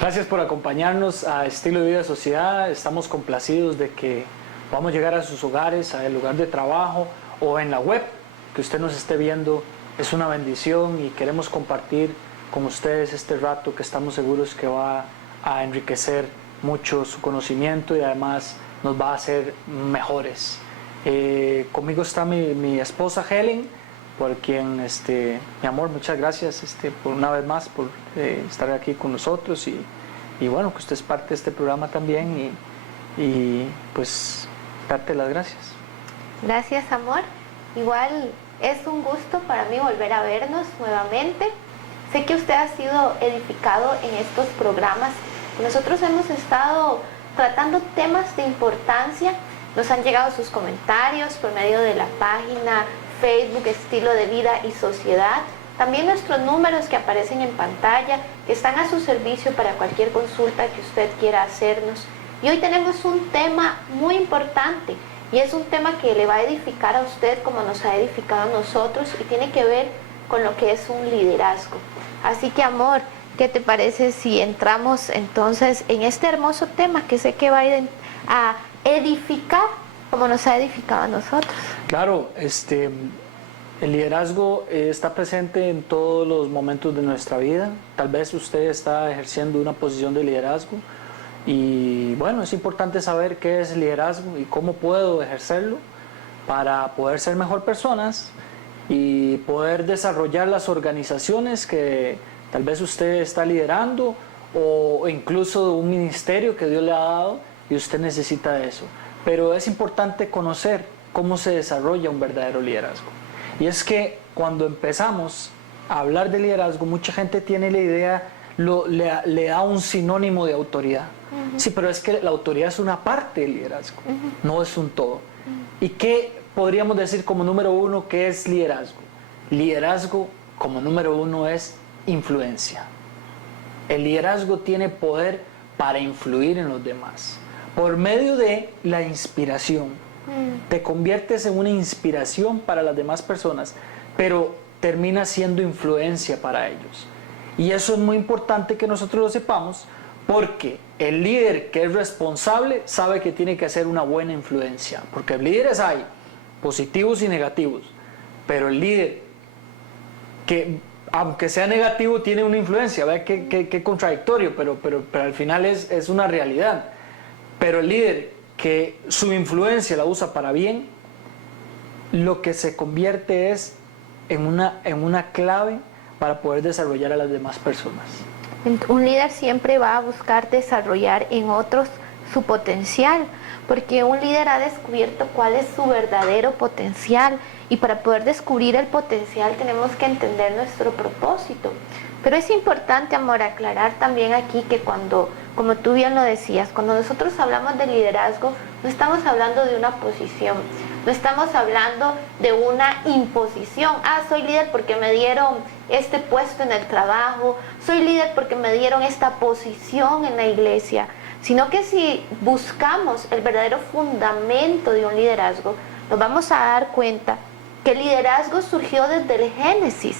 Gracias por acompañarnos a Estilo de Vida Sociedad. Estamos complacidos de que podamos llegar a sus hogares, al lugar de trabajo o en la web que usted nos esté viendo. Es una bendición y queremos compartir con ustedes este rato que estamos seguros que va a enriquecer mucho su conocimiento y además nos va a hacer mejores. Conmigo está mi esposa Helen, por quien, mi amor, muchas gracias por una vez más por estar aquí con nosotros y bueno, que usted es parte de este programa también y pues darte las gracias. Gracias, amor. Igual es un gusto para mí volver a vernos nuevamente. Sé que usted ha sido edificado en estos programas. Nosotros hemos estado tratando temas de importancia. Nos han llegado sus comentarios por medio de la página Facebook Estilo de Vida y Sociedad. También nuestros números que aparecen en pantalla, que están a su servicio para cualquier consulta que usted quiera hacernos. Y hoy tenemos un tema muy importante y es un tema que le va a edificar a usted como nos ha edificado a nosotros y tiene que ver con lo que es un liderazgo. Así que, amor, ¿qué te parece si entramos entonces en este hermoso tema que sé que va a edificar como nos ha edificado a nosotros? Claro, el liderazgo está presente en todos los momentos de nuestra vida. Tal vez usted está ejerciendo una posición de liderazgo y bueno, es importante saber qué es liderazgo y cómo puedo ejercerlo para poder ser mejor personas y poder desarrollar las organizaciones que tal vez usted está liderando o incluso un ministerio que Dios le ha dado y usted necesita de eso. Pero es importante conocer cómo se desarrolla un verdadero liderazgo. Y es que cuando empezamos a hablar de liderazgo, mucha gente tiene la idea, le da un sinónimo de autoridad. Sí, pero es que la autoridad es una parte del liderazgo, no es un todo. ¿Y qué podríamos decir como número uno que es liderazgo? Liderazgo como número uno es influencia. El liderazgo tiene poder para influir en los demás. Por medio de la inspiración, te conviertes en una inspiración para las demás personas, pero termina siendo influencia para ellos. Y eso es muy importante que nosotros lo sepamos, porque el líder que es responsable sabe que tiene que hacer una buena influencia, porque líderes hay positivos y negativos, pero el líder que, aunque sea negativo, tiene una influencia, ¿verdad? Qué contradictorio, pero al final es una realidad. Pero el líder que su influencia la usa para bien, lo que se convierte es en una clave para poder desarrollar a las demás personas. Un líder siempre va a buscar desarrollar en otros su potencial, porque un líder ha descubierto cuál es su verdadero potencial y para poder descubrir el potencial tenemos que entender nuestro propósito. Pero es importante, amor, aclarar también aquí que cuando, como tú bien lo decías, cuando nosotros hablamos de liderazgo, no estamos hablando de una posición, no estamos hablando de una imposición. Soy líder porque me dieron este puesto en el trabajo, soy líder porque me dieron esta posición en la iglesia, sino que si buscamos el verdadero fundamento de un liderazgo, nos vamos a dar cuenta que el liderazgo surgió desde el Génesis.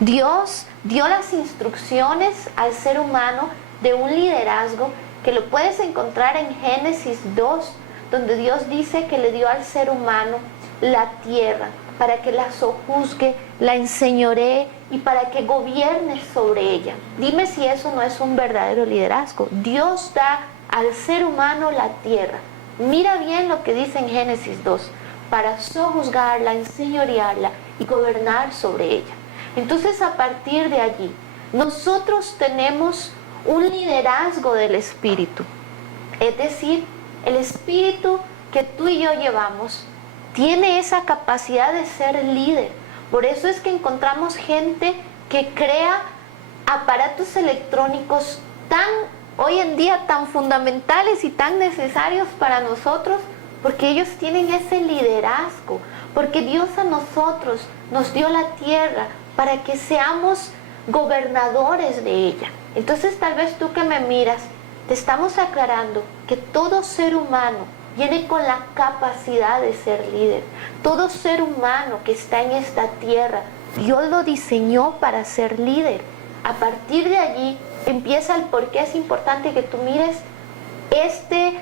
Dios dio las instrucciones al ser humano de un liderazgo que lo puedes encontrar en Génesis 2, donde Dios dice que le dio al ser humano la tierra para que la sojuzgue, la enseñoree y para que gobierne sobre ella. Dime si eso no es un verdadero liderazgo. Dios da al ser humano la tierra. Mira bien lo que dice en Génesis 2, para sojuzgarla, enseñorearla y gobernar sobre ella. Entonces, a partir de allí, nosotros tenemos un liderazgo del Espíritu. Es decir, el Espíritu que tú y yo llevamos tiene esa capacidad de ser líder. Por eso es que encontramos gente que crea aparatos electrónicos hoy en día tan fundamentales y tan necesarios para nosotros, porque ellos tienen ese liderazgo, porque Dios a nosotros nos dio la tierra para que seamos gobernadores de ella. Entonces tal vez tú que me miras, te estamos aclarando que todo ser humano viene con la capacidad de ser líder. Todo ser humano que está en esta tierra, Dios lo diseñó para ser líder. A partir de allí, empieza el por qué es importante que tú mires este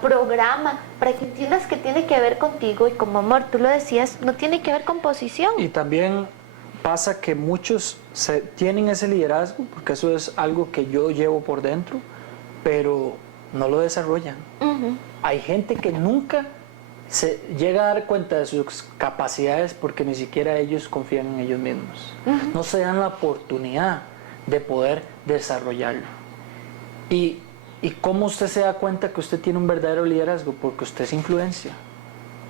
programa para que entiendas que tiene que ver contigo y como amor, tú lo decías, no tiene que ver con posición. Y también pasa que muchos tienen ese liderazgo, porque eso es algo que yo llevo por dentro, pero no lo desarrollan. Hay gente que nunca se llega a dar cuenta de sus capacidades porque ni siquiera ellos confían en ellos mismos. No se dan la oportunidad de poder desarrollarlo. ¿Y cómo usted se da cuenta que usted tiene un verdadero liderazgo? Porque usted es influencia.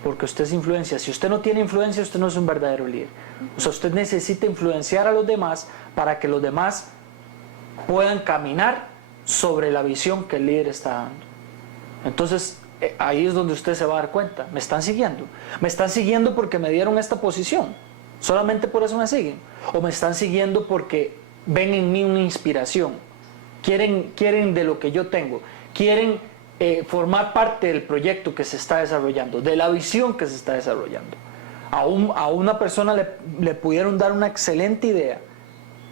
Porque usted es influencia. Si usted no tiene influencia, usted no es un verdadero líder. O sea, usted necesita influenciar a los demás para que los demás puedan caminar sobre la visión que el líder está dando. Entonces, ahí es donde usted se va a dar cuenta. Me están siguiendo. Me están siguiendo porque me dieron esta posición. Solamente por eso me siguen. O me están siguiendo porque ven en mí una inspiración. Quieren de lo que yo tengo. Quieren formar parte del proyecto que se está desarrollando, de la visión que se está desarrollando. A una persona le pudieron dar una excelente idea,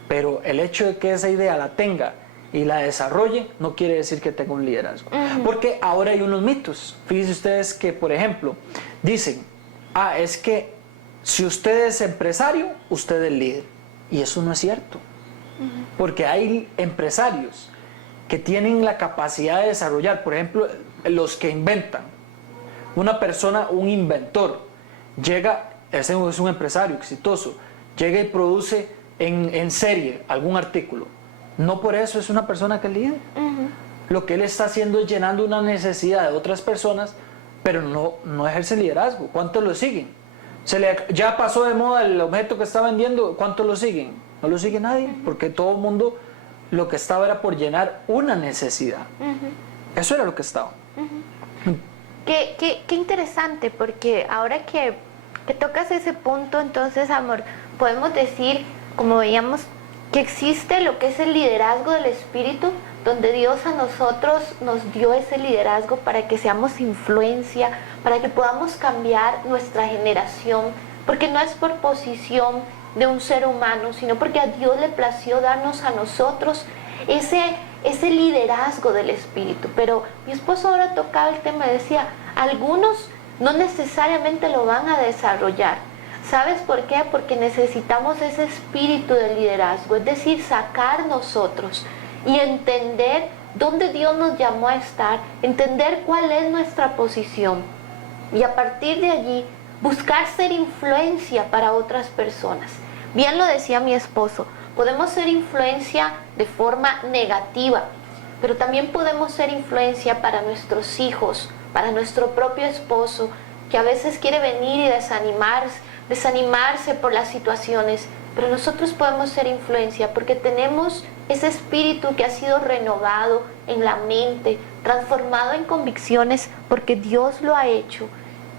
pero el hecho de que esa idea la tenga y la desarrolle no quiere decir que tenga un liderazgo. Porque ahora hay unos mitos. Fíjense ustedes que, por ejemplo, dicen, es que si usted es empresario, usted es líder. Y eso no es cierto. Porque hay empresarios que tienen la capacidad de desarrollar, por ejemplo, los que inventan. Una persona, un inventor, llega, es un empresario exitoso, llega y produce en serie algún artículo. No por eso es una persona que es líder. Lo que él está haciendo es llenando una necesidad de otras personas, pero no ejerce liderazgo. ¿Cuántos lo siguen? Ya pasó de moda el objeto que está vendiendo, ¿cuántos lo siguen? No lo sigue nadie, porque todo el mundo lo que estaba era por llenar una necesidad. Eso era lo que estaba. Qué interesante, porque ahora que tocas ese punto, entonces, amor, podemos decir, como veíamos, que existe lo que es el liderazgo del Espíritu, donde Dios a nosotros nos dio ese liderazgo para que seamos influencia, para que podamos cambiar nuestra generación, porque no es por posición de un ser humano, sino porque a Dios le plació darnos a nosotros ese liderazgo del Espíritu. Pero mi esposo ahora tocaba el tema y decía, algunos no necesariamente lo van a desarrollar. ¿Sabes por qué? Porque necesitamos ese espíritu de liderazgo, es decir, sacar nosotros y entender dónde Dios nos llamó a estar, entender cuál es nuestra posición y a partir de allí buscar ser influencia para otras personas. Bien lo decía mi esposo, podemos ser influencia de forma negativa, pero también podemos ser influencia para nuestros hijos, para nuestro propio esposo, que a veces quiere venir y desanimarse por las situaciones, pero nosotros podemos ser influencia porque tenemos ese espíritu que ha sido renovado en la mente, transformado en convicciones porque Dios lo ha hecho,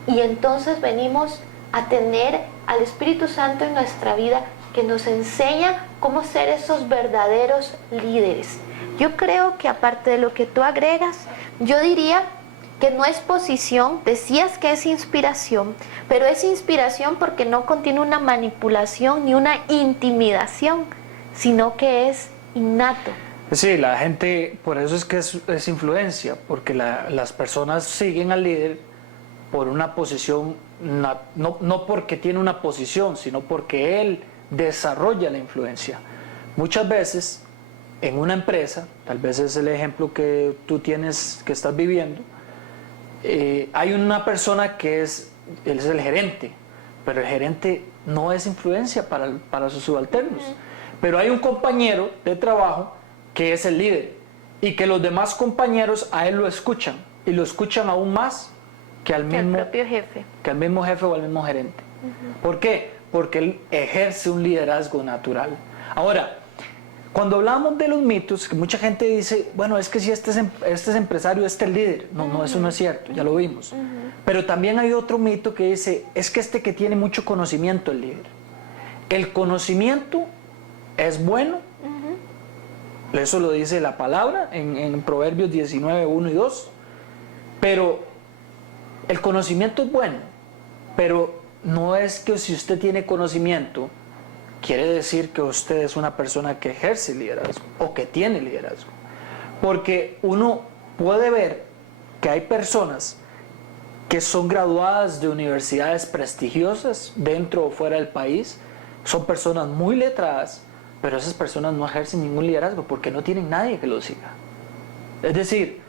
y entonces venimos a tener al Espíritu Santo en nuestra vida que nos enseña cómo ser esos verdaderos líderes. Yo creo que aparte de lo que tú agregas, yo diría que no es posición, decías que es inspiración, pero es inspiración porque no contiene una manipulación ni una intimidación, sino que es innato. Sí, la gente, por eso es que es influencia, porque las personas siguen al líder por una posición, no porque tiene una posición, sino porque él desarrolla la influencia. Muchas veces en una empresa, tal vez es el ejemplo que tú tienes, que estás viviendo, hay una persona que él es el gerente, pero el gerente no es influencia para sus subalternos. Pero hay un compañero de trabajo que es el líder y que los demás compañeros a él lo escuchan y lo escuchan aún más que al propio jefe. Que al mismo jefe o al mismo gerente. ¿Por qué? Porque él ejerce un liderazgo natural. Ahora, cuando hablamos de los mitos, que mucha gente dice, bueno, es que si este es empresario, este es el líder. No, eso no es cierto, ya lo vimos. Pero también hay otro mito que dice, es que este que tiene mucho conocimiento es el líder. El conocimiento es bueno, eso lo dice la palabra en Proverbios 19, 1 y 2, pero el conocimiento es bueno, pero no es que si usted tiene conocimiento quiere decir que usted es una persona que ejerce liderazgo o que tiene liderazgo. Porque uno puede ver que hay personas que son graduadas de universidades prestigiosas dentro o fuera del país, son personas muy letradas, pero esas personas no ejercen ningún liderazgo porque no tienen nadie que los siga. Es decir,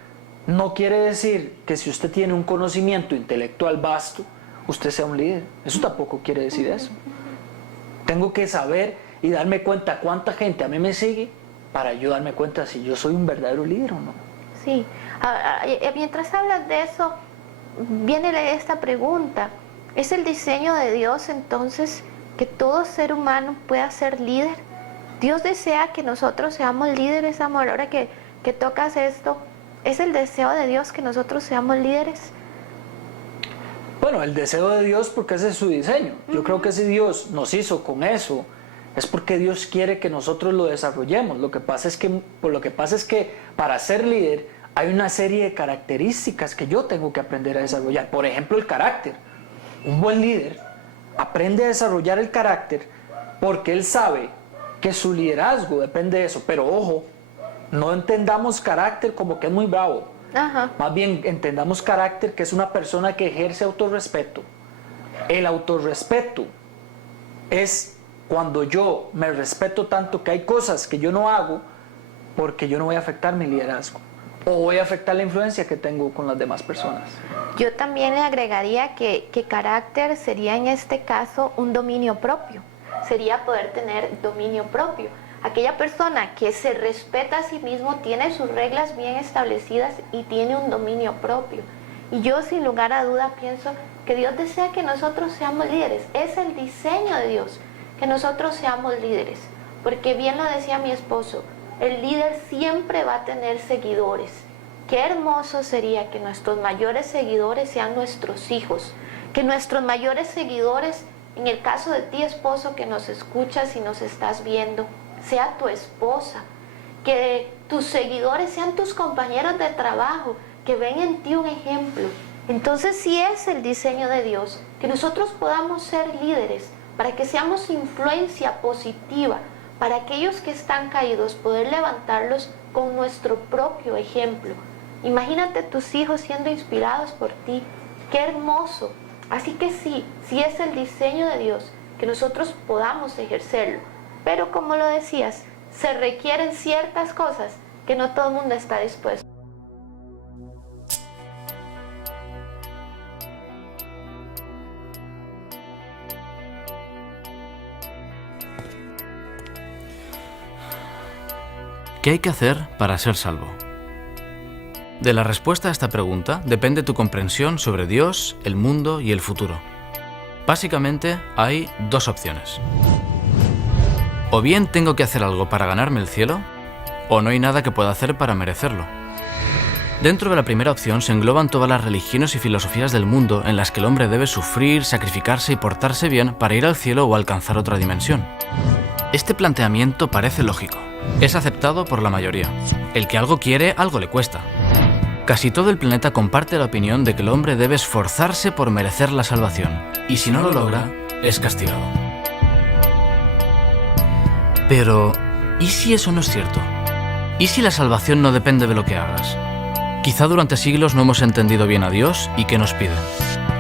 no quiere decir que si usted tiene un conocimiento intelectual vasto, usted sea un líder. Eso tampoco quiere decir eso. Tengo que saber y darme cuenta cuánta gente a mí me sigue para yo darme cuenta si yo soy un verdadero líder o no. Sí, mientras hablas de eso, viene esta pregunta. ¿Es el diseño de Dios entonces que todo ser humano pueda ser líder? Dios desea que nosotros seamos líderes, amor. Ahora que tocas esto, ¿es el deseo de Dios que nosotros seamos líderes? Bueno, el deseo de Dios porque ese es su diseño. Yo creo que si Dios nos hizo con eso, es porque Dios quiere que nosotros lo desarrollemos. Lo que pasa es que para ser líder hay una serie de características que yo tengo que aprender a desarrollar. Por ejemplo, el carácter. Un buen líder aprende a desarrollar el carácter porque él sabe que su liderazgo depende de eso. Pero ojo, no entendamos carácter como que es muy bravo. Ajá. Más bien entendamos carácter que es una persona que ejerce autorrespeto. El autorrespeto es cuando yo me respeto tanto que hay cosas que yo no hago porque yo no voy a afectar mi liderazgo o voy a afectar la influencia que tengo con las demás personas. Yo también le agregaría que carácter sería en este caso un dominio propio. Sería poder tener dominio propio. Aquella persona que se respeta a sí mismo tiene sus reglas bien establecidas y tiene un dominio propio. Y yo sin lugar a duda pienso que Dios desea que nosotros seamos líderes. Es el diseño de Dios que nosotros seamos líderes. Porque bien lo decía mi esposo, el líder siempre va a tener seguidores. Qué hermoso sería que nuestros mayores seguidores sean nuestros hijos. Que nuestros mayores seguidores, en el caso de ti esposo que nos escuchas y nos estás viendo, sea tu esposa, que tus seguidores sean tus compañeros de trabajo, que ven en ti un ejemplo. Entonces sí es el diseño de Dios, que nosotros podamos ser líderes, para que seamos influencia positiva, para aquellos que están caídos, poder levantarlos con nuestro propio ejemplo. Imagínate tus hijos siendo inspirados por ti, qué hermoso. Así que sí es el diseño de Dios, que nosotros podamos ejercerlo. Pero como lo decías, se requieren ciertas cosas que no todo el mundo está dispuesto. ¿Qué hay que hacer para ser salvo? De la respuesta a esta pregunta depende tu comprensión sobre Dios, el mundo y el futuro. Básicamente hay dos opciones. O bien tengo que hacer algo para ganarme el cielo, o no hay nada que pueda hacer para merecerlo. Dentro de la primera opción se engloban todas las religiones y filosofías del mundo en las que el hombre debe sufrir, sacrificarse y portarse bien para ir al cielo o alcanzar otra dimensión. Este planteamiento parece lógico. Es aceptado por la mayoría. El que algo quiere, algo le cuesta. Casi todo el planeta comparte la opinión de que el hombre debe esforzarse por merecer la salvación, y si no lo logra, es castigado. Pero, ¿y si eso no es cierto? ¿Y si la salvación no depende de lo que hagas? Quizá durante siglos no hemos entendido bien a Dios y qué nos pide.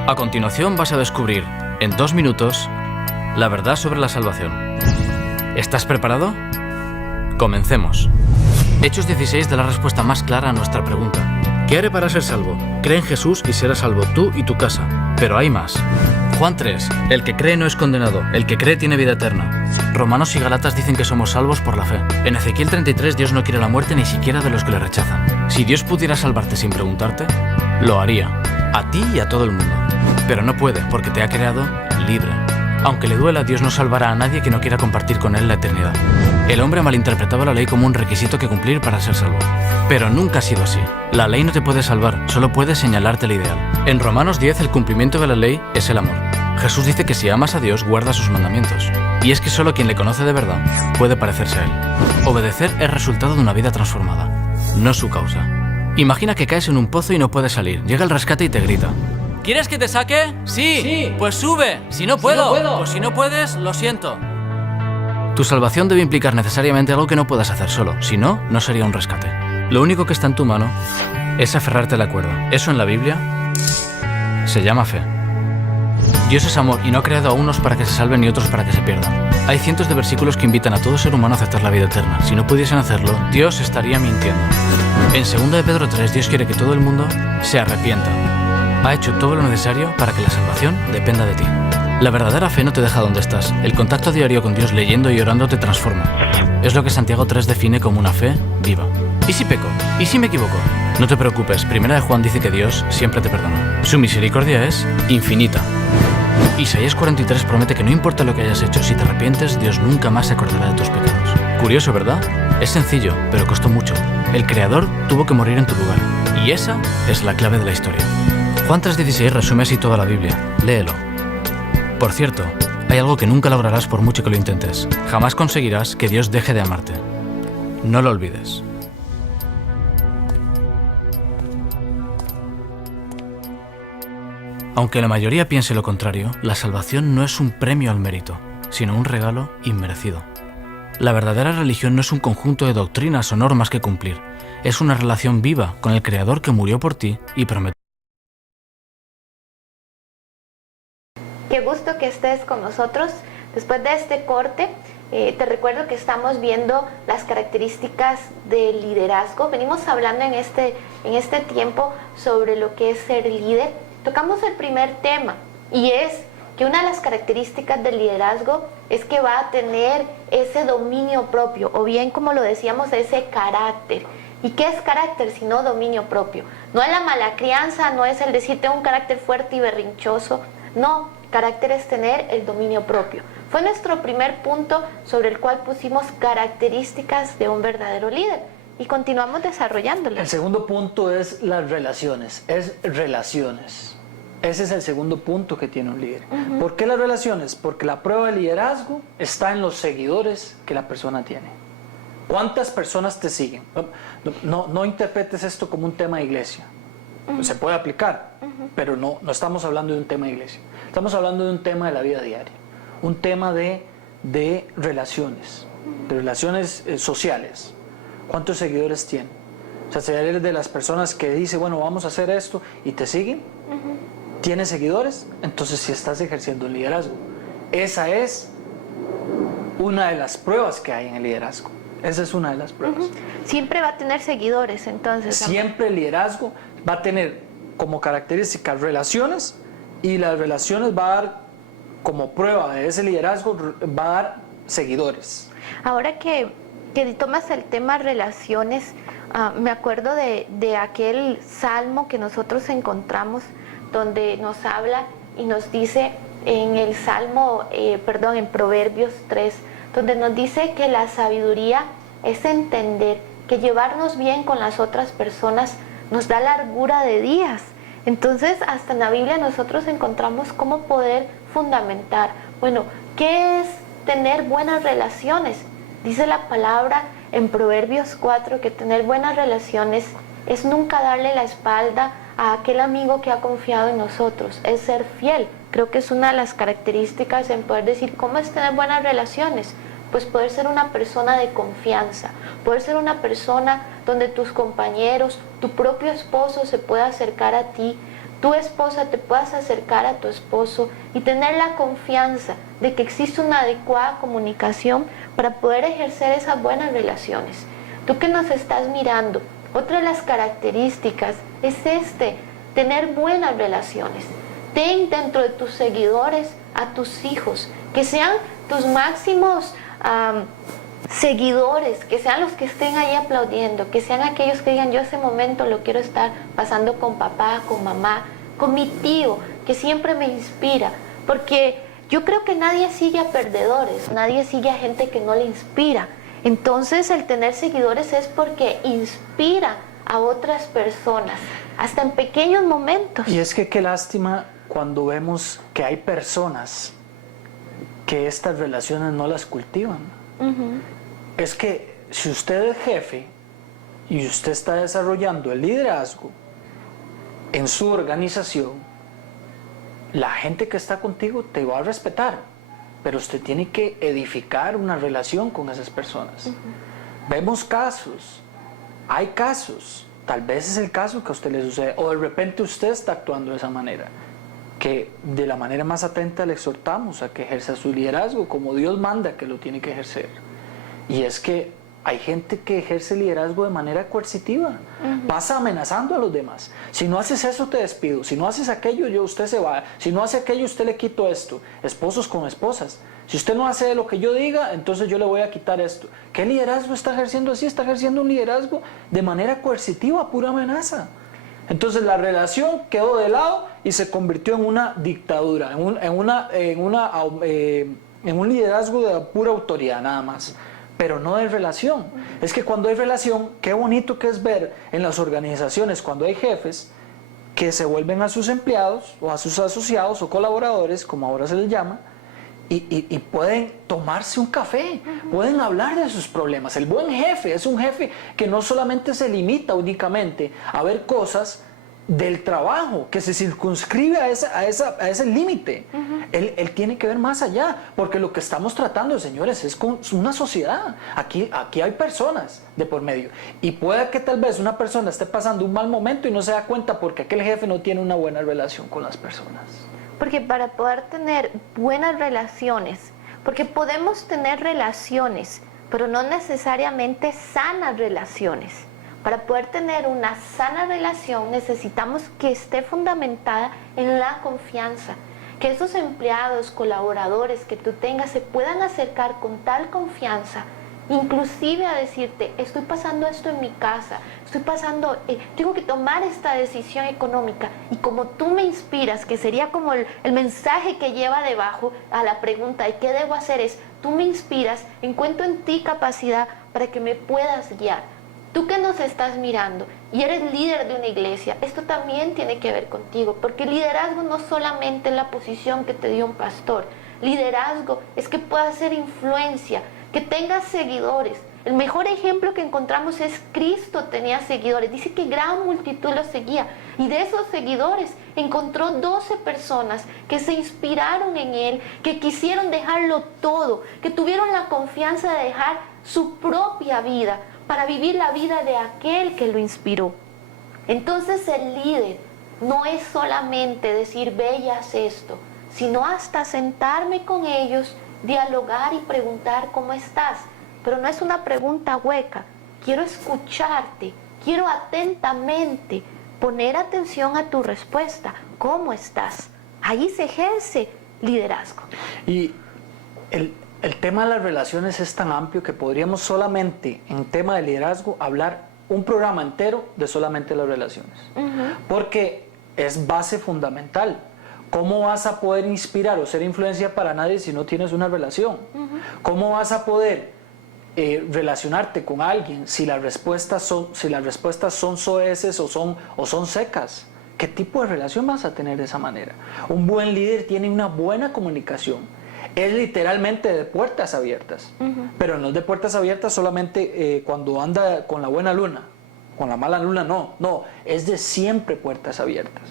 A continuación vas a descubrir, en 2 minutos, la verdad sobre la salvación. ¿Estás preparado? Comencemos. Hechos 16 da la respuesta más clara a nuestra pregunta. ¿Qué haré para ser salvo? Cree en Jesús y serás salvo tú y tu casa. Pero hay más. Juan 3. El que cree no es condenado. El que cree tiene vida eterna. Romanos y Gálatas dicen que somos salvos por la fe. En Ezequiel 33 Dios no quiere la muerte ni siquiera de los que le rechazan. Si Dios pudiera salvarte sin preguntarte, lo haría. A ti y a todo el mundo. Pero no puede porque te ha creado libre. Aunque le duela, Dios no salvará a nadie que no quiera compartir con él la eternidad. El hombre malinterpretaba la ley como un requisito que cumplir para ser salvo. Pero nunca ha sido así. La ley no te puede salvar, solo puede señalarte el ideal. En Romanos 10, el cumplimiento de la ley es el amor. Jesús dice que si amas a Dios, guarda sus mandamientos. Y es que solo quien le conoce de verdad puede parecerse a él. Obedecer es resultado de una vida transformada, no su causa. Imagina que caes en un pozo y no puedes salir. Llega el rescate y te grita: ¿quieres que te saque? Sí. Pues sube. Si no puedo. Pues si no puedes, lo siento. Tu salvación debe implicar necesariamente algo que no puedas hacer solo, si no, no sería un rescate. Lo único que está en tu mano es aferrarte a la cuerda. Eso en la Biblia se llama fe. Dios es amor y no ha creado a unos para que se salven y otros para que se pierdan. Hay cientos de versículos que invitan a todo ser humano a aceptar la vida eterna. Si no pudiesen hacerlo, Dios estaría mintiendo. En 2 de Pedro 3, Dios quiere que todo el mundo se arrepienta. Ha hecho todo lo necesario para que la salvación dependa de ti. La verdadera fe no te deja donde estás. El contacto diario con Dios leyendo y orando te transforma. Es lo que Santiago 3 define como una fe viva. ¿Y si peco? ¿Y si me equivoco? No te preocupes, 1 de Juan dice que Dios siempre te perdona. Su misericordia es infinita. Isaías 43 promete que no importa lo que hayas hecho, si te arrepientes, Dios nunca más se acordará de tus pecados. Curioso, ¿verdad? Es sencillo, pero costó mucho. El Creador tuvo que morir en tu lugar. Y esa es la clave de la historia. Juan 3:16 resume así toda la Biblia. Léelo. Por cierto, hay algo que nunca lograrás por mucho que lo intentes. Jamás conseguirás que Dios deje de amarte. No lo olvides. Aunque la mayoría piense lo contrario, la salvación no es un premio al mérito, sino un regalo inmerecido. La verdadera religión no es un conjunto de doctrinas o normas que cumplir, es una relación viva con el Creador que murió por ti y prometió. Qué gusto que estés con nosotros. Después de este corte, te recuerdo que estamos viendo las características del liderazgo. Venimos hablando en este tiempo sobre lo que es ser líder. Tocamos el primer tema y es que una de las características del liderazgo es que va a tener ese dominio propio, o bien, como lo decíamos, ese carácter. ¿Y qué es carácter sino dominio propio? No es la mala crianza, no es el decir tengo un carácter fuerte y berrinchoso. No, carácter es tener el dominio propio. Fue nuestro primer punto sobre el cual pusimos características de un verdadero líder y continuamos desarrollándolo. El segundo punto es las relaciones, es relaciones. Ese es el segundo punto que tiene un líder. ¿Por qué las relaciones? Porque la prueba de liderazgo está en los seguidores que la persona tiene. ¿Cuántas personas te siguen? No interpretes esto como un tema de iglesia. Se puede aplicar, pero no estamos hablando de un tema de iglesia. Estamos hablando de un tema de la vida diaria. Un tema de relaciones, de relaciones sociales. ¿Cuántos seguidores tienen? O sea, si eres de las personas que dice, bueno, vamos a hacer esto y te siguen, ¿tienes seguidores? Entonces sí estás ejerciendo el liderazgo. Esa es una de las pruebas que hay en el liderazgo. Esa es una de las pruebas. Siempre va a tener seguidores, entonces. Siempre el liderazgo va a tener como características relaciones, y las relaciones va a dar como prueba de ese liderazgo, va a dar seguidores. Ahora que tomas el tema relaciones, me acuerdo de aquel salmo que nosotros encontramos donde nos habla y nos dice en el salmo, en Proverbios 3, donde nos dice que la sabiduría es entender que llevarnos bien con las otras personas nos da largura de días. Entonces, hasta en la Biblia nosotros encontramos cómo poder fundamentar, bueno, ¿qué es tener buenas relaciones? Dice la palabra en Proverbios 4 que tener buenas relaciones es nunca darle la espalda a aquel amigo que ha confiado en nosotros, es ser fiel. Creo que es una de las características en poder decir cómo es tener buenas relaciones. Pues poder ser una persona de confianza, poder ser una persona donde tus compañeros, tu propio esposo se pueda acercar a ti, tu esposa te puedas acercar a tu esposo y tener la confianza de que existe una adecuada comunicación para poder ejercer esas buenas relaciones. Tú que nos estás mirando, otra de las características es tener buenas relaciones. Ten dentro de tus seguidores a tus hijos, que sean tus máximos seguidores, que sean los que estén ahí aplaudiendo, que sean aquellos que digan yo ese momento lo quiero estar pasando con papá, con mamá, con mi tío, que siempre me inspira, porque yo creo que nadie sigue a perdedores, nadie sigue a gente que no le inspira. Entonces el tener seguidores es porque inspira a otras personas, hasta en pequeños momentos. Y es que qué lástima cuando vemos que hay personas que estas relaciones no las cultivan. Es que si usted es jefe y usted está desarrollando el liderazgo en su organización, la gente que está contigo te va a respetar, pero usted tiene que edificar una relación con esas personas. Vemos casos, hay casos, tal vez es el caso que a usted le sucede, o de repente usted está actuando de esa manera, que de la manera más atenta le exhortamos a que ejerza su liderazgo como Dios manda que lo tiene que ejercer. Y es que hay gente que ejerce liderazgo de manera coercitiva, pasa amenazando a los demás. Si no haces eso, te despido. Si no haces aquello, usted se va. Si no hace aquello, usted le quito esto. Esposos con esposas. Si usted no hace lo que yo diga, entonces yo le voy a quitar esto. ¿Qué liderazgo está ejerciendo así? Está ejerciendo un liderazgo de manera coercitiva, pura amenaza. Entonces la relación quedó de lado y se convirtió en una dictadura, en un liderazgo de pura autoridad nada más, pero no de relación. Es que cuando hay relación, qué bonito que es ver en las organizaciones, cuando hay jefes que se vuelven a sus empleados o a sus asociados o colaboradores, como ahora se les llama, y pueden tomarse un café, pueden hablar de sus problemas. El buen jefe es un jefe que no solamente se limita únicamente a ver cosas del trabajo, que se circunscribe a ese límite. Él tiene que ver más allá, porque lo que estamos tratando, señores, es con una sociedad. Aquí hay personas de por medio, y puede que tal vez una persona esté pasando un mal momento y no se da cuenta porque aquel jefe no tiene una buena relación con las personas. Porque para poder tener buenas relaciones, porque podemos tener relaciones, pero no necesariamente sanas relaciones. Para poder tener una sana relación necesitamos que esté fundamentada en la confianza, que esos empleados, colaboradores que tú tengas se puedan acercar con tal confianza, inclusive a decirte, estoy pasando esto en mi casa, tengo que tomar esta decisión económica, y como tú me inspiras, que sería como el mensaje que lleva debajo a la pregunta, ¿y qué debo hacer? Es, tú me inspiras, encuentro en ti capacidad para que me puedas guiar. Tú que nos estás mirando y eres líder de una iglesia, esto también tiene que ver contigo, porque liderazgo no solamente es la posición que te dio un pastor, liderazgo es que puedas hacer influencia, que tengas seguidores. El mejor ejemplo que encontramos es Cristo tenía seguidores, dice que gran multitud lo seguía, y de esos seguidores encontró 12 personas que se inspiraron en él, que quisieron dejarlo todo, que tuvieron la confianza de dejar su propia vida para vivir la vida de aquel que lo inspiró. Entonces el líder no es solamente decir ve y haz esto, sino hasta sentarme con ellos, dialogar y preguntar cómo estás. Pero no es una pregunta hueca, quiero escucharte, quiero atentamente poner atención a tu respuesta, ¿cómo estás? Ahí se ejerce liderazgo. Y el tema de las relaciones es tan amplio que podríamos solamente en tema de liderazgo hablar un programa entero de solamente las relaciones, porque es base fundamental. ¿Cómo vas a poder inspirar o ser influencia para nadie si no tienes una relación? ¿Cómo vas a poder relacionarte con alguien si las respuestas son soeces o son secas? ¿Qué tipo de relación vas a tener de esa manera? Un buen líder tiene una buena comunicación. Es literalmente de puertas abiertas, pero no es de puertas abiertas solamente cuando anda con la buena luna, con la mala luna no, es de siempre puertas abiertas.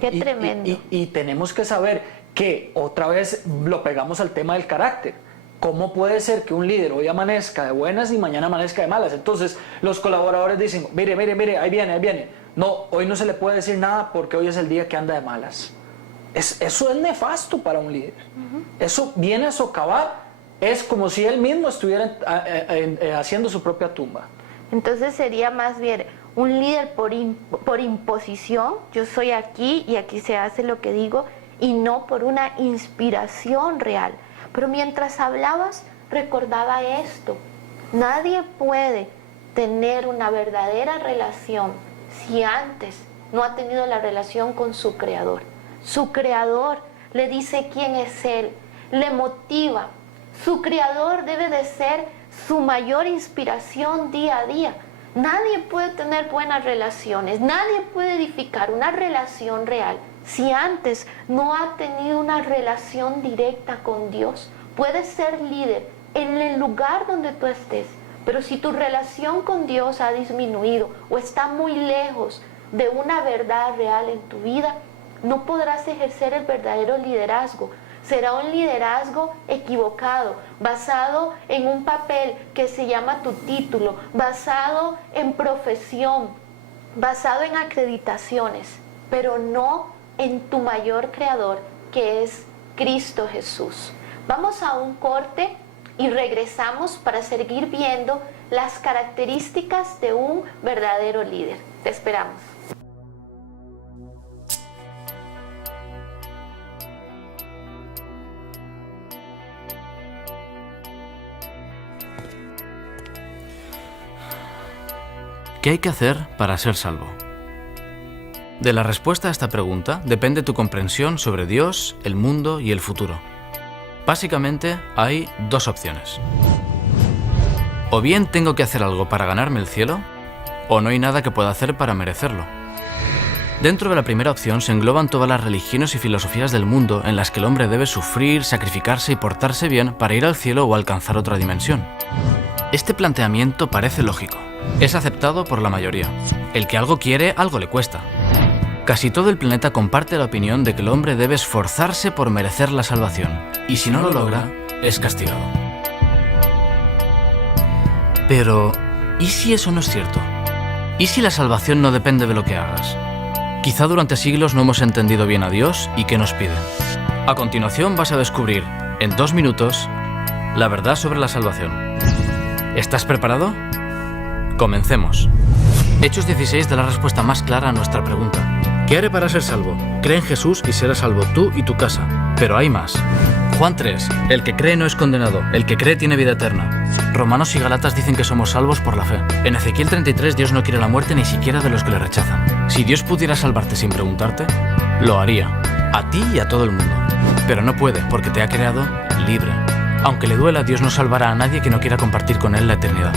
Qué tremendo. Y tenemos que saber que otra vez lo pegamos al tema del carácter. ¿Cómo puede ser que un líder hoy amanezca de buenas y mañana amanezca de malas? Entonces los colaboradores dicen, mire, ahí viene. No, hoy no se le puede decir nada porque hoy es el día que anda de malas. Eso es nefasto para un líder. Eso viene a socavar, es como si él mismo estuviera haciendo su propia tumba. Entonces sería más bien un líder por imposición, yo soy aquí y aquí se hace lo que digo, y no por una inspiración real. Pero mientras hablabas, recordaba esto: nadie puede tener una verdadera relación si antes no ha tenido la relación con su Creador. Su Creador le dice quién es Él, le motiva. Su Creador debe de ser su mayor inspiración día a día. Nadie puede tener buenas relaciones, nadie puede edificar una relación real si antes no ha tenido una relación directa con Dios. Puedes ser líder en el lugar donde tú estés, pero si tu relación con Dios ha disminuido o está muy lejos de una verdad real en tu vida, no podrás ejercer el verdadero liderazgo. será un liderazgo equivocado, basado en un papel que se llama tu título, basado en profesión, basado en acreditaciones, pero no en tu mayor creador, que es Cristo Jesús. Vamos a un corte y regresamos para seguir viendo las características de un verdadero líder. Te esperamos. ¿Qué hay que hacer para ser salvo? De la respuesta a esta pregunta depende tu comprensión sobre Dios, el mundo y el futuro. Básicamente hay dos opciones. O bien tengo que hacer algo para ganarme el cielo, o no hay nada que pueda hacer para merecerlo. Dentro de la primera opción se engloban todas las religiones y filosofías del mundo en las que el hombre debe sufrir, sacrificarse y portarse bien para ir al cielo o alcanzar otra dimensión. Este planteamiento parece lógico. Es aceptado por la mayoría. El que algo quiere, algo le cuesta. Casi todo el planeta comparte la opinión de que el hombre debe esforzarse por merecer la salvación, y si no lo logra, es castigado. Pero, ¿y si eso no es cierto? ¿Y si la salvación no depende de lo que hagas? Quizá durante siglos no hemos entendido bien a Dios y qué nos pide. A continuación vas a descubrir, en 2 minutos, la verdad sobre la salvación. ¿Estás preparado? Comencemos. Hechos 16 da la respuesta más clara a nuestra pregunta. ¿Qué haré para ser salvo? Cree en Jesús y serás salvo tú y tu casa. Pero hay más. Juan 3. El que cree no es condenado. El que cree tiene vida eterna. Romanos y Gálatas dicen que somos salvos por la fe. En Ezequiel 33 Dios no quiere la muerte ni siquiera de los que le rechazan. Si Dios pudiera salvarte sin preguntarte, lo haría. A ti y a todo el mundo. Pero no puede porque te ha creado libre. Aunque le duela, Dios no salvará a nadie que no quiera compartir con él la eternidad.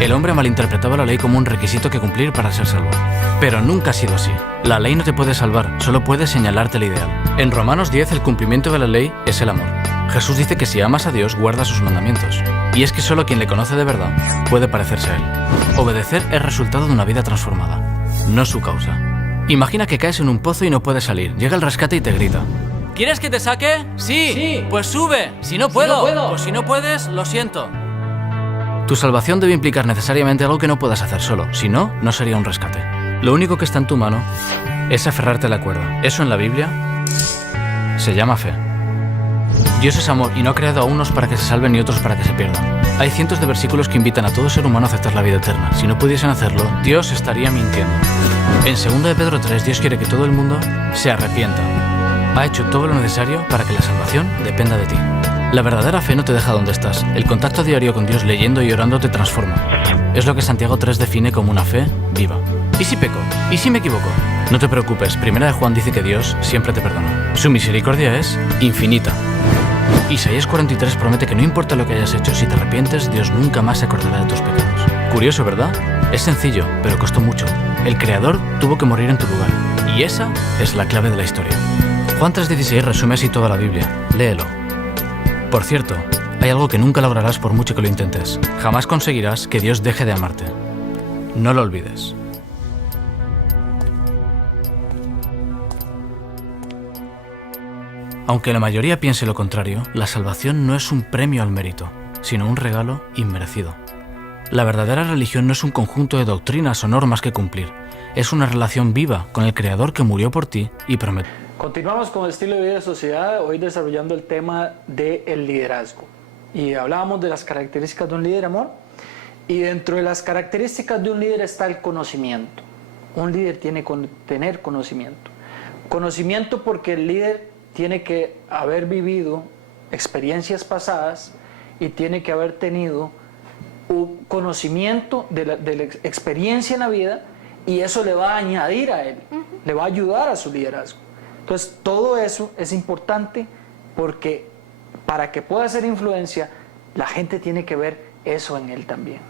El hombre malinterpretaba la ley como un requisito que cumplir para ser salvo. Pero nunca ha sido así. La ley no te puede salvar, solo puede señalarte el ideal. En Romanos 10, el cumplimiento de la ley es el amor. Jesús dice que si amas a Dios, guarda sus mandamientos. Y es que solo quien le conoce de verdad puede parecerse a él. Obedecer es resultado de una vida transformada, no su causa. Imagina que caes en un pozo y no puedes salir. Llega el rescate y te grita: ¿quieres que te saque? Sí. Pues sube. Si no puedo. Pues si no puedes, lo siento. Tu salvación debe implicar necesariamente algo que no puedas hacer solo. Si no, no sería un rescate. Lo único que está en tu mano es aferrarte a la cuerda. Eso en la Biblia se llama fe. Dios es amor y no ha creado a unos para que se salven y otros para que se pierdan. Hay cientos de versículos que invitan a todo ser humano a aceptar la vida eterna. Si no pudiesen hacerlo, Dios estaría mintiendo. En 2 de Pedro 3, Dios quiere que todo el mundo se arrepienta. Ha hecho todo lo necesario para que la salvación dependa de ti. La verdadera fe no te deja donde estás. El contacto diario con Dios leyendo y orando te transforma. Es lo que Santiago 3 define como una fe viva. ¿Y si peco? ¿Y si me equivoco? No te preocupes, 1 de Juan dice que Dios siempre te perdona. Su misericordia es infinita. Isaías 43 promete que no importa lo que hayas hecho, si te arrepientes, Dios nunca más se acordará de tus pecados. Curioso, ¿verdad? Es sencillo, pero costó mucho. El Creador tuvo que morir en tu lugar. Y esa es la clave de la historia. Juan 3:16 resume así toda la Biblia. Léelo. Por cierto, hay algo que nunca lograrás por mucho que lo intentes. Jamás conseguirás que Dios deje de amarte. No lo olvides. Aunque la mayoría piense lo contrario, la salvación no es un premio al mérito, sino un regalo inmerecido. La verdadera religión no es un conjunto de doctrinas o normas que cumplir. Es una relación viva con el Creador que murió por ti y prometió. Continuamos con el estilo de vida de sociedad, hoy desarrollando el tema del liderazgo. Y hablábamos de las características de un líder, amor. Y dentro de las características de un líder está el conocimiento. Un líder tiene que tener conocimiento. Conocimiento porque el líder tiene que haber vivido experiencias pasadas y tiene que haber tenido un conocimiento de la experiencia en la vida, y eso le va a añadir a él, le va a ayudar a su liderazgo. Entonces, todo eso es importante porque para que pueda hacer influencia, la gente tiene que ver eso en él también.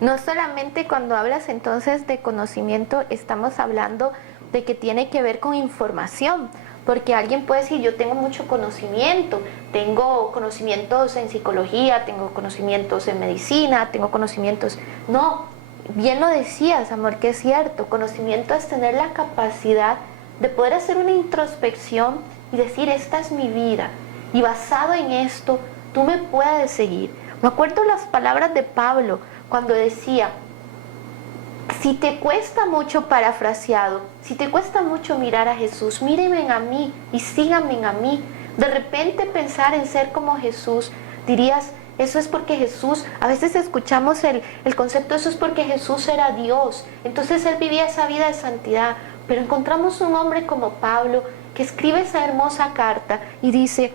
No solamente cuando hablas entonces de conocimiento, estamos hablando de que tiene que ver con información, porque alguien puede decir: yo tengo mucho conocimiento, tengo conocimientos en psicología, tengo conocimientos en medicina, tengo conocimientos... No, bien lo decías, amor, que es cierto. Conocimiento es tener la capacidad de poder hacer una introspección y decir: esta es mi vida, Y basado en esto, tú me puedes seguir. Me acuerdo las palabras de Pablo cuando decía, si te cuesta mucho, parafraseado, si te cuesta mucho mirar a Jesús, mírenme a mí y síganme a mí. De repente pensar en ser como Jesús, dirías, eso es porque Jesús, a veces escuchamos el concepto, eso es porque Jesús era Dios, entonces Él vivía esa vida de santidad, pero encontramos un hombre como Pablo que escribe esa hermosa carta y dice,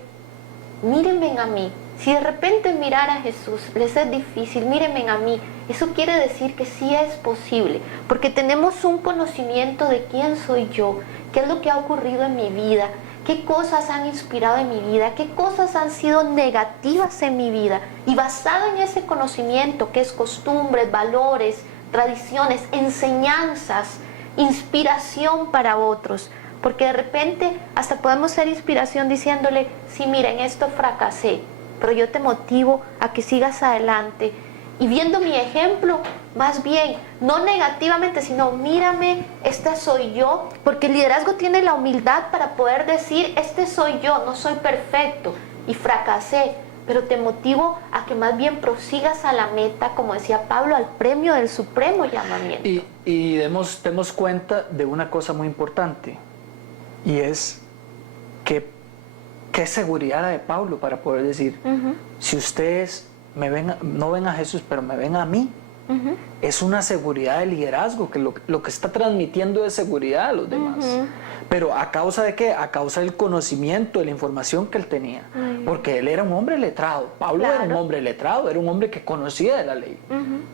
mírenme a mí. Si de repente mirar a Jesús les es difícil, mírenme a mí. Eso quiere decir que sí es posible, porque tenemos un conocimiento de quién soy yo, qué es lo que ha ocurrido en mi vida, qué cosas han inspirado en mi vida, qué cosas han sido negativas en mi vida. Y basado en ese conocimiento, que es costumbres, valores, tradiciones, enseñanzas, inspiración para otros, porque de repente hasta podemos ser inspiración diciéndole, sí, mira, en esto fracasé, pero yo te motivo a que sigas adelante. Y viendo mi ejemplo, más bien, no negativamente, sino mírame, este soy yo, porque el liderazgo tiene la humildad para poder decir, este soy yo, no soy perfecto y fracasé, pero te motivo a que más bien prosigas a la meta, como decía Pablo, al premio del supremo llamamiento. Y demos cuenta de una cosa muy importante, y es que qué seguridad la de Pablo para poder decir, si ustedes no ven a Jesús, pero me ven a mí. Es una seguridad de liderazgo, que lo que está transmitiendo es seguridad a los demás. Pero ¿a causa de qué? A causa del conocimiento, de la información que él tenía. Porque él era un hombre letrado. Pablo era un hombre letrado, era un hombre que conocía de la ley.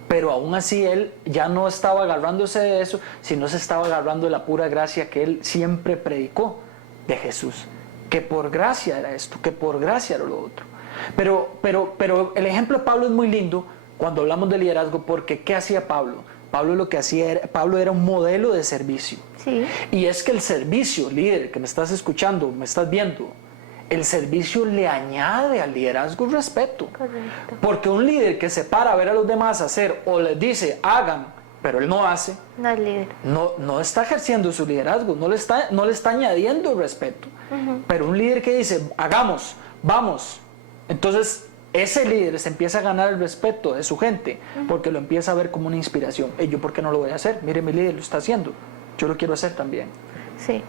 Pero aún así él ya no estaba agarrándose de eso, sino se estaba agarrando de la pura gracia que él siempre predicó de Jesús. Que por gracia era esto, que por gracia era lo otro. Pero el ejemplo de Pablo es muy lindo cuando hablamos de liderazgo, porque ¿qué hacía Pablo? Pablo era un modelo de servicio. Sí. Y es que el servicio, líder, que me estás escuchando, me estás viendo, el servicio le añade al liderazgo respeto. Correcto. Porque un líder que se para a ver a los demás hacer o les dice, hagan, pero él no hace, No es líder. no está ejerciendo su liderazgo, no le está añadiendo respeto. Pero un líder que dice, hagamos, vamos, entonces ese líder se empieza a ganar el respeto de su gente, porque lo empieza a ver como una inspiración. ¿Yo por qué no lo voy a hacer? Mire, mi líder lo está haciendo, yo lo quiero hacer también. Sí.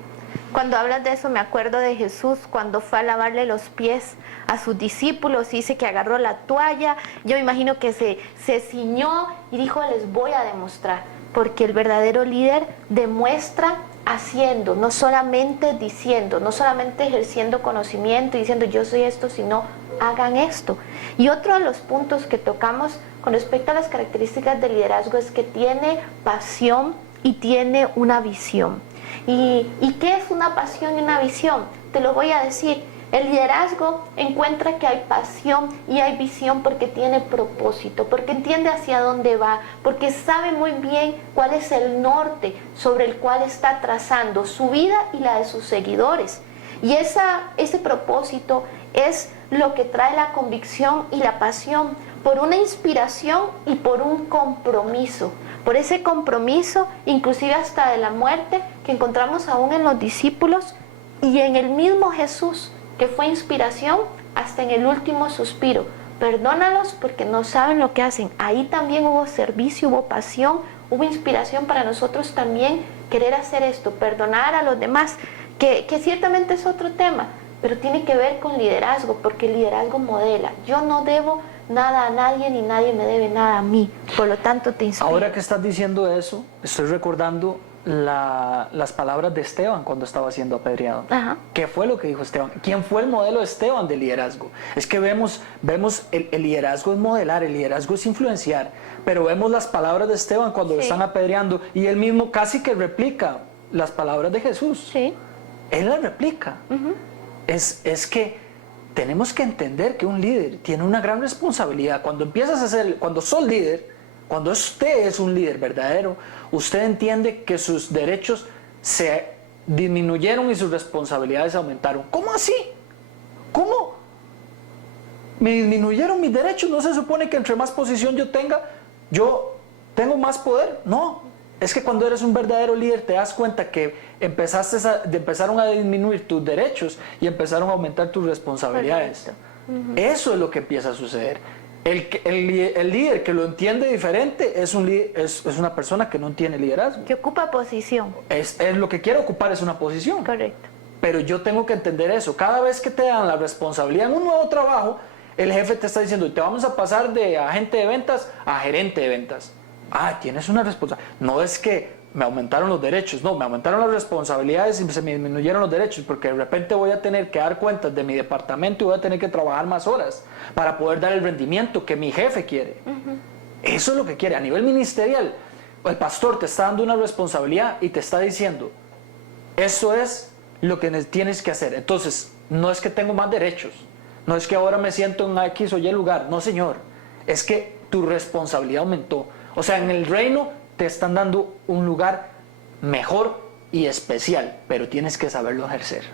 Cuando hablas de eso me acuerdo de Jesús cuando fue a lavarle los pies a sus discípulos y dice que agarró la toalla. Yo me imagino que se ciñó y dijo, les voy a demostrar, porque el verdadero líder demuestra haciendo, no solamente diciendo, no solamente ejerciendo conocimiento y diciendo yo soy esto, sino hagan esto. Y otro de los puntos que tocamos con respecto a las características del liderazgo es que tiene pasión y tiene una visión. ¿Y qué es una pasión y una visión? Te lo voy a decir. El liderazgo encuentra que hay pasión y hay visión porque tiene propósito, porque entiende hacia dónde va, porque sabe muy bien cuál es el norte sobre el cual está trazando su vida y la de sus seguidores. Y ese propósito es lo que trae la convicción y la pasión por una inspiración y por un compromiso. Por ese compromiso, inclusive hasta de la muerte, que encontramos aún en los discípulos y en el mismo Jesús, que fue inspiración hasta en el último suspiro. Perdónalos porque no saben lo que hacen. Ahí también hubo servicio, hubo pasión, hubo inspiración para nosotros también querer hacer esto, perdonar a los demás, que ciertamente es otro tema, pero tiene que ver con liderazgo, porque el liderazgo modela. Yo no debo nada a nadie, ni nadie me debe nada a mí, por lo tanto te inspiro. Ahora que estás diciendo eso, estoy recordando las palabras de Esteban cuando estaba siendo apedreado. ¿Qué fue lo que dijo Esteban? ¿Quién fue el modelo de Esteban de liderazgo? Es que vemos el liderazgo es modelar, el liderazgo es influenciar, pero vemos las palabras de Esteban cuando lo están apedreando y él mismo casi que replica las palabras de Jesús. Sí. Él las replica. Es que tenemos que entender que un líder tiene una gran responsabilidad. Cuando sos líder, cuando usted es un líder verdadero, usted entiende que sus derechos se disminuyeron y sus responsabilidades aumentaron. ¿Cómo así? ¿Cómo? ¿Me disminuyeron mis derechos? ¿No se supone que entre más posición yo tenga, yo tengo más poder? No, Es que cuando eres un verdadero líder te das cuenta que empezaron a disminuir tus derechos y empezaron a aumentar tus responsabilidades. Eso es lo que empieza a suceder. El líder que lo entiende diferente es una persona que no tiene liderazgo. Que ocupa posición. Es lo que quiere ocupar, es una posición. Correcto. Pero yo tengo que entender eso. Cada vez que te dan la responsabilidad en un nuevo trabajo, el jefe te está diciendo, te vamos a pasar de agente de ventas a gerente de ventas. Tienes una responsabilidad. No es que me aumentaron los derechos, no, me aumentaron las responsabilidades y se me disminuyeron los derechos, porque de repente voy a tener que dar cuentas de mi departamento y voy a tener que trabajar más horas para poder dar el rendimiento que mi jefe quiere. Eso es lo que quiere. A nivel ministerial, el pastor te está dando una responsabilidad y te está diciendo, eso es lo que tienes que hacer. Entonces, no es que tengo más derechos, no es que ahora me siento en X o Y lugar, no señor, es que tu responsabilidad aumentó. O sea, en el reino te están dando un lugar mejor y especial, pero tienes que saberlo ejercer.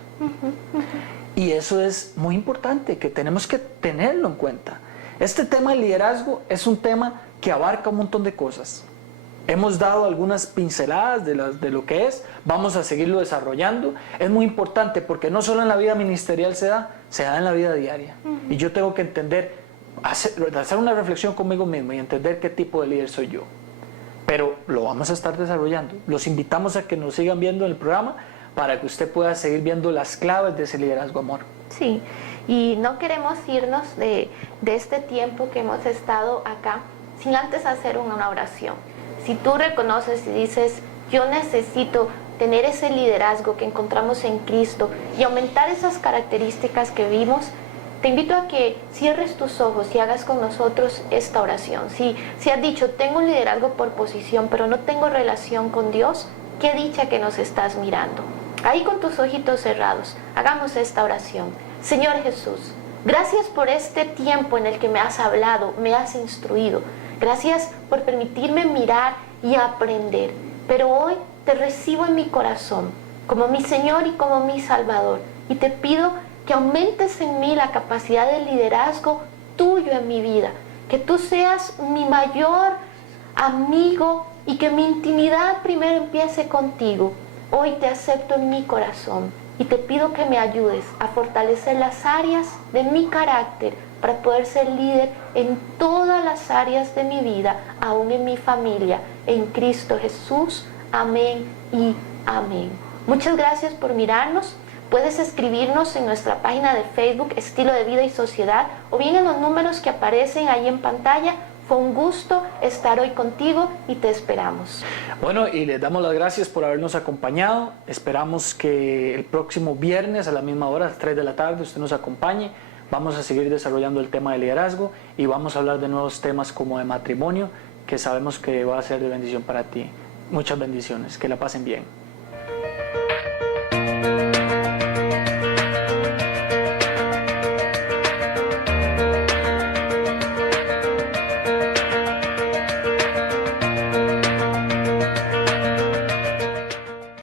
Y eso es muy importante, que tenemos que tenerlo en cuenta. Este tema del liderazgo es un tema que abarca un montón de cosas. Hemos dado algunas pinceladas de lo que es, vamos a seguirlo desarrollando. Es muy importante porque no solo en la vida ministerial se da en la vida diaria. Y yo tengo que entender, hacer una reflexión conmigo mismo y entender qué tipo de líder soy yo. Pero lo vamos a estar desarrollando. Los invitamos a que nos sigan viendo en el programa para que usted pueda seguir viendo las claves de ese liderazgo amor. Sí, y no queremos irnos de este tiempo que hemos estado acá sin antes hacer una oración. Si tú reconoces y dices, yo necesito tener ese liderazgo que encontramos en Cristo y aumentar esas características que vimos, te invito a que cierres tus ojos y hagas con nosotros esta oración. Si has dicho, tengo un liderazgo por posición, pero no tengo relación con Dios, qué dicha que nos estás mirando. Ahí con tus ojitos cerrados, hagamos esta oración. Señor Jesús, gracias por este tiempo en el que me has hablado, me has instruido. Gracias por permitirme mirar y aprender. Pero hoy te recibo en mi corazón como mi Señor y como mi Salvador. Y te pido que aumentes en mí la capacidad de liderazgo tuyo en mi vida. Que tú seas mi mayor amigo y que mi intimidad primero empiece contigo. Hoy te acepto en mi corazón y te pido que me ayudes a fortalecer las áreas de mi carácter para poder ser líder en todas las áreas de mi vida, aún en mi familia, en Cristo Jesús. Amén y amén. Muchas gracias por mirarnos. Puedes escribirnos en nuestra página de Facebook, Estilo de Vida y Sociedad, o bien en los números que aparecen ahí en pantalla. Fue un gusto estar hoy contigo y te esperamos. Bueno, y les damos las gracias por habernos acompañado. Esperamos que el próximo viernes a la misma hora, a las 3 de la tarde, usted nos acompañe. Vamos a seguir desarrollando el tema de liderazgo y vamos a hablar de nuevos temas como de matrimonio, que sabemos que va a ser de bendición para ti. Muchas bendiciones, que la pasen bien.